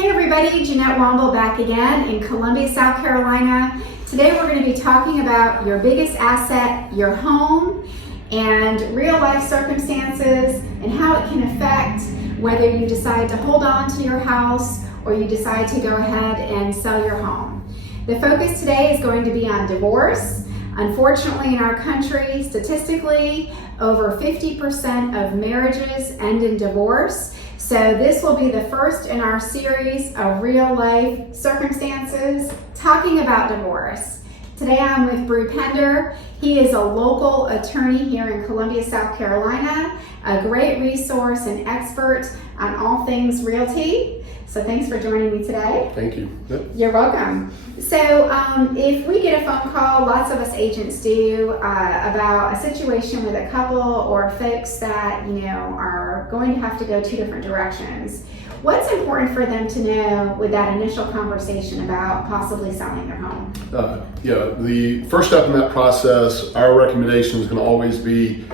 Hey everybody, Jeannette Womble back again in Columbia, South Carolina. Today we're going to be talking about your biggest asset, your home, and real life circumstances and how it can affect whether you decide to hold on to your house or you decide to go ahead and sell your home. The focus today is going to be on divorce. Unfortunately, in our country, statistically, over 50% of marriages end in divorce. So this will be the first in our series of real life circumstances talking about divorce. Today I'm with Bru Pender. He is a local attorney here in Columbia, South Carolina, a great resource and expert on all things realty. So thanks for joining me today. Thank you. Yep. You're welcome. So if we get a phone call, lots of us agents do, about a situation with a couple or folks that are going to have to go two different directions, what's important for them to know with that initial conversation about possibly selling their home? The first step in that process, our recommendation is going to always be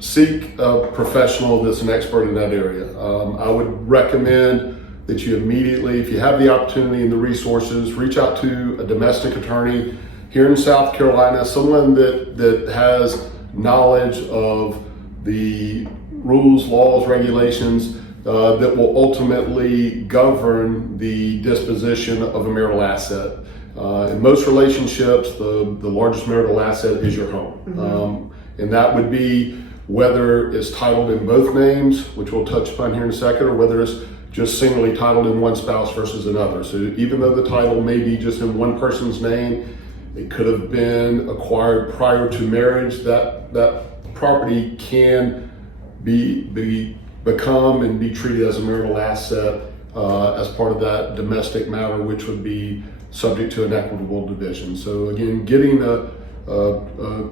seek a professional that's an expert in that area. I would recommend that you immediately, if you have the opportunity and the resources, reach out to a domestic attorney here in South Carolina, someone that has knowledge of the rules, laws, regulations that will ultimately govern the disposition of a marital asset. In most relationships, the largest marital asset is your home. Mm-hmm. And that would be whether it's titled in both names, which we'll touch upon here in a second, or whether it's just singly titled in one spouse versus another. So even though the title may be just in one person's name, it could have been acquired prior to marriage, that property can become and be treated as a marital asset as part of that domestic matter, which would be subject to an equitable division. So again, getting a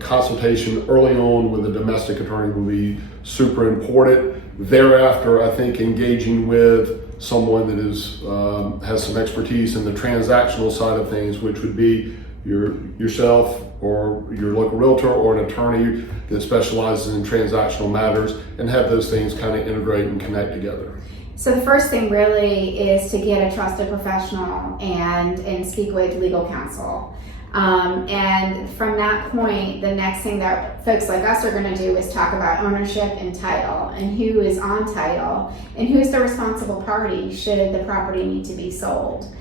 consultation early on with a domestic attorney will be super important. Thereafter, I think engaging with someone that has some expertise in the transactional side of things, which would be yourself or your local realtor or an attorney that specializes in transactional matters, and have those things kind of integrate and connect together. So the first thing really is to get a trusted professional and speak with legal counsel. And from that point, the next thing that folks like us are going to do is talk about ownership and title, and who is on title, and who's the responsible party should the property need to be sold.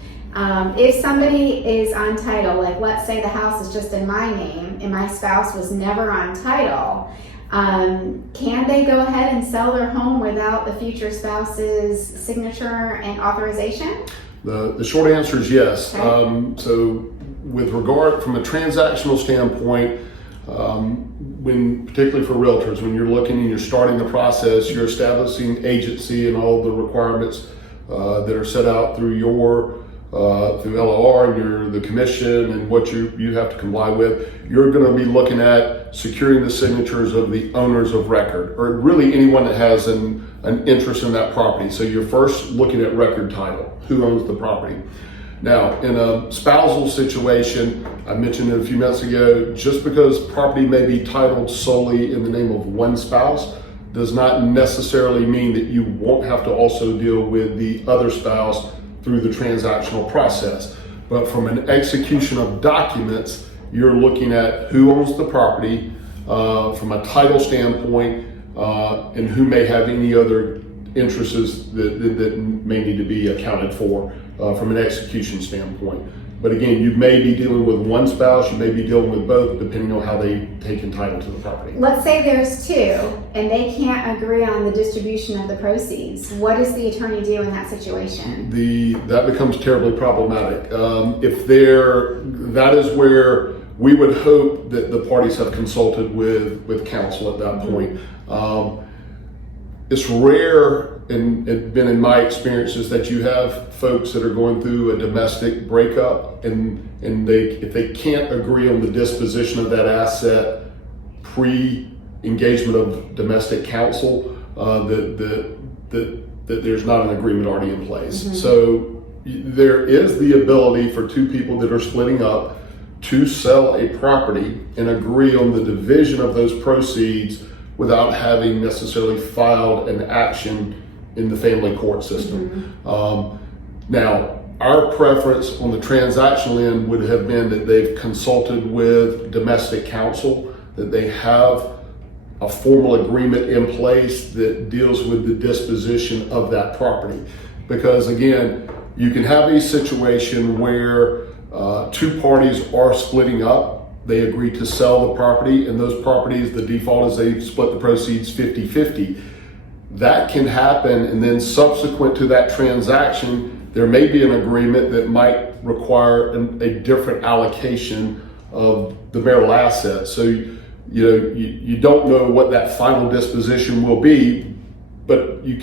If somebody is on title, like let's say the house is just in my name and my spouse was never on title, can they go ahead and sell their home without the future spouse's signature and authorization? The short answer is yes. Okay. So with regard from a transactional standpoint, particularly for realtors, when you're looking and you're starting the process, you're establishing agency and all the requirements that are set out through through LOR and the commission and what you have to comply with. You're going to be looking at securing the signatures of the owners of record, or really anyone that has an interest in that property. So you're first looking at record title, who owns the property. Now, in a spousal situation, I mentioned it a few minutes ago, just because property may be titled solely in the name of one spouse does not necessarily mean that you won't have to also deal with the other spouse through the transactional process. But from an execution of documents, you're looking at who owns the property from a title standpoint, and who may have any other interests that may need to be accounted for from an execution standpoint. But again, you may be dealing with one spouse, you may be dealing with both, depending on how they take title to the property. Let's say there's two and they can't agree on the distribution of the proceeds. What does the attorney do in that situation? That becomes terribly problematic. That is where we would hope that the parties have consulted with counsel at that point. It's rare, and been in my experiences, that you have folks that are going through a domestic breakup and if they can't agree on the disposition of that asset pre-engagement of domestic counsel, that there's not an agreement already in place. Mm-hmm. So there is the ability for two people that are splitting up to sell a property and agree on the division of those proceeds without having necessarily filed an action in the family court system. Mm-hmm. Now, our preference on the transactional end would have been that they've consulted with domestic counsel, that they have a formal agreement in place that deals with the disposition of that property. Because again, you can have a situation where two parties are splitting up, they agree to sell the property, and those properties, the default is they split the proceeds 50-50. That can happen, and then subsequent to that transaction, there may be an agreement that might require a different allocation of the marital assets. So you don't know what that final disposition will be, but it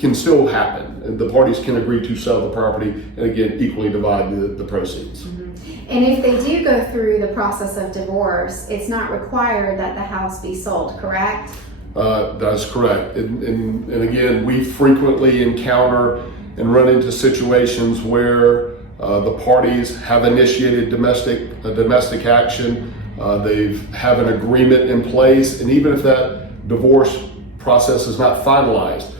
can still happen. And the parties can agree to sell the property and again equally divide the proceeds. And if they do go through the process of divorce, it's not required that the house be sold, correct? That's correct. And again, we frequently encounter and run into situations where the parties have initiated domestic action. They have an agreement in place, and even if that divorce process is not finalized,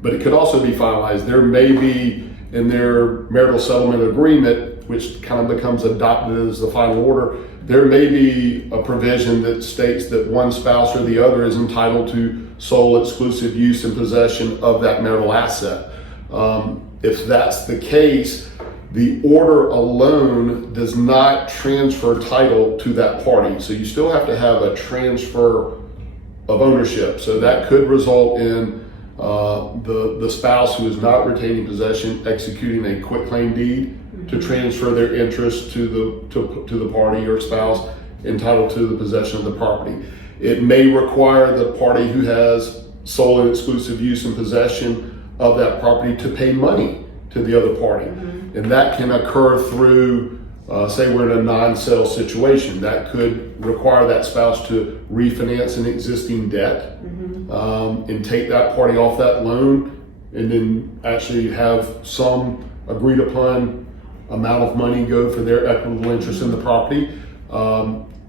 but it could also be finalized, there may be in their marital settlement agreement, which kind of becomes adopted as the final order, there may be a provision that states that one spouse or the other is entitled to sole exclusive use and possession of that marital asset. If that's the case, the order alone does not transfer title to that party. So you still have to have a transfer of ownership. So that could result in the spouse who is not retaining possession executing a quitclaim deed to transfer their interest to the party or spouse entitled to the possession of the property. It may require the party who has sole and exclusive use and possession of that property to pay money to the other party. And that can occur through, say we're in a non-sale situation, that could require that spouse to refinance an existing debt and take that party off that loan, and then actually have some agreed upon amount of money go for their equitable interest in the property.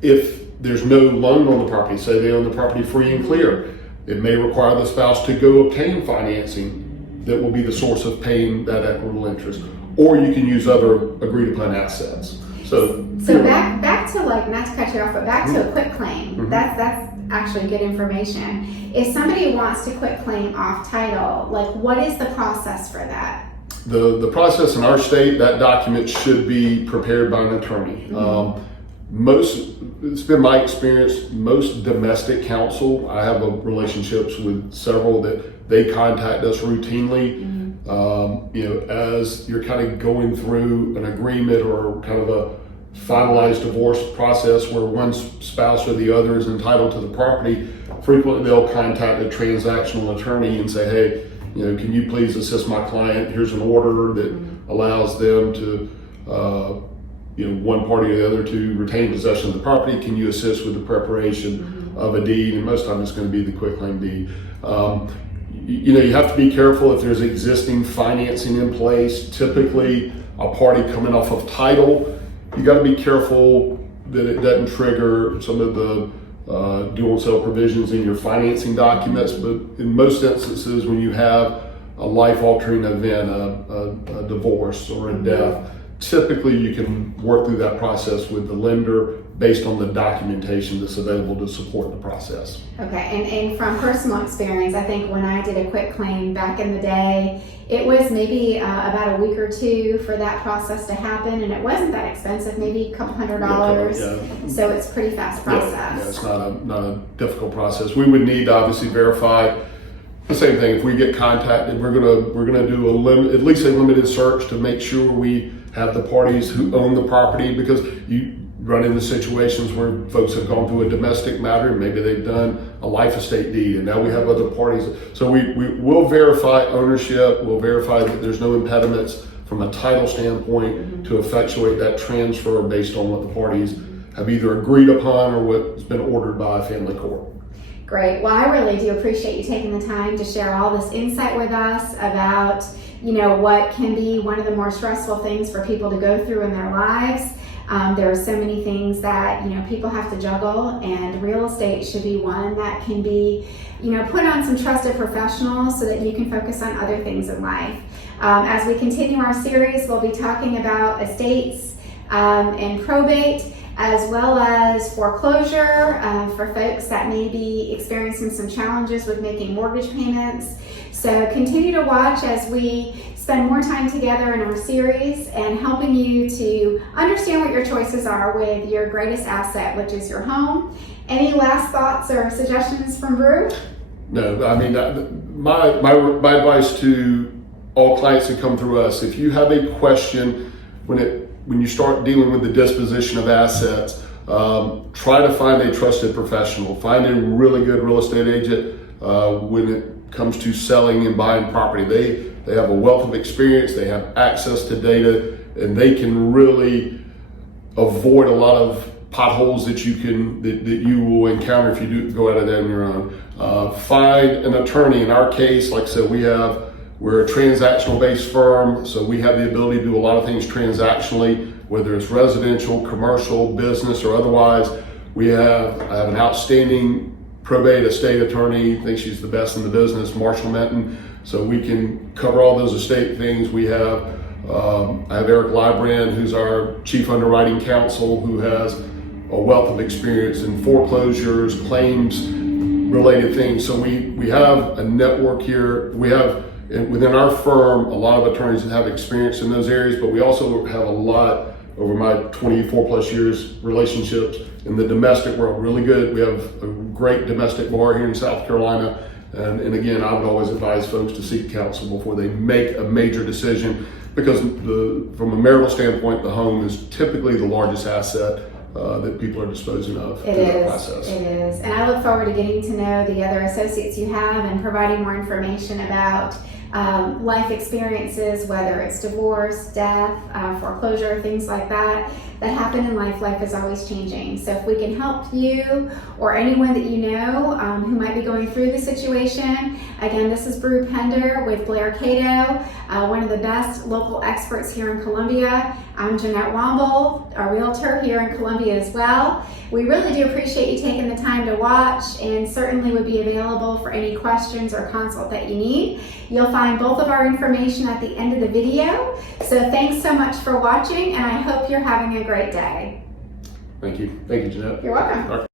If there's no loan on the property, say they own the property free and clear, it may require the spouse to go obtain financing that will be the source of paying that equitable interest, or you can use other agreed upon assets. So back to, like, not to cut you off, but back to a quitclaim. That's actually good information. If somebody wants to quitclaim off title, like, what is the process for that? The process in our state, that document should be prepared by an attorney. It's been my experience, most domestic counsel, I have relationships with several that they contact us routinely. As you're kind of going through an agreement or kind of a finalized divorce process where one spouse or the other is entitled to the property, frequently they'll contact a transactional attorney and say, hey, can you please assist my client? Here's an order that allows them to, one party or the other to retain possession of the property. Can you assist with the preparation of a deed? And most times it's going to be the quitclaim deed. You have to be careful if there's existing financing in place. Typically, a party coming off of title, you got to be careful that it doesn't trigger some of the dual sale provisions in your financing documents. But in most instances, when you have a life-altering event, a divorce or a death, typically you can work through that process with the lender based on the documentation that's available to support the process. Okay, and from personal experience, I think when I did a quitclaim back in the day, it was maybe about a week or two for that process to happen, and it wasn't that expensive, maybe a couple $100. So it's a pretty fast process. Yeah, it's not a difficult process. We would need to obviously verify the same thing. If we get contacted, we're gonna do at least a limited search to make sure we have the parties who own the property, because you run into situations where folks have gone through a domestic matter and maybe they've done a life estate deed and now we have other parties. So we will verify ownership, we'll verify that there's no impediments from a title standpoint to effectuate that transfer based on what the parties have either agreed upon or what's been ordered by a family court. Great. Well, I really do appreciate you taking the time to share all this insight with us about, what can be one of the more stressful things for people to go through in their lives. There are so many things that, people have to juggle, and real estate should be one that can be, put on some trusted professionals so that you can focus on other things in life. As we continue our series, we'll be talking about estates and probate, as well as foreclosure for folks that may be experiencing some challenges with making mortgage payments. So continue to watch as we spend more time together in our series and helping you to understand what your choices are with your greatest asset, which is your home. Any last thoughts or suggestions from Bru? No, I mean, my advice to all clients that come through us, if you have a question when you start dealing with the disposition of assets, try to find a trusted professional. Find a really good real estate agent when it comes to selling and buying property. They have a wealth of experience, they have access to data, and they can really avoid a lot of potholes that you will encounter if you do go at it on your own. Find an attorney. In our case, like I said, we're a transactional based firm, so we have the ability to do a lot of things transactionally, whether it's residential, commercial, business, or otherwise. I have an outstanding probate estate attorney. I think she's the best in the business, Marshall Menton. So we can cover all those estate things. I have Eric Lybrand, who's our chief underwriting counsel, who has a wealth of experience in foreclosures, claims related things. So we have a network here. We have within our firm a lot of attorneys that have experience in those areas, but we also have a lot over my 24 plus years relationships in the domestic world, really good. We have a great domestic bar here in South Carolina. And again, I would always advise folks to seek counsel before they make a major decision, because from a marital standpoint, the home is typically the largest asset that people are disposing of through that process. It is. And I look forward to getting to know the other associates you have and providing more information about life experiences, whether it's divorce, death, foreclosure, things like that happen in life. Life is always changing. So if we can help you or anyone that you know who might be going through the situation, again, this is Bru Pender with Blair Cato, one of the best local experts here in Columbia. I'm Jeannette Womble, a realtor here in Columbia as well. We really do appreciate you taking the time to watch, and certainly would be available for any questions or consult that you need. You'll find both of our information at the end of the video. So thanks so much for watching, and I hope you're having a great day. Thank you, Jeanette. You're welcome.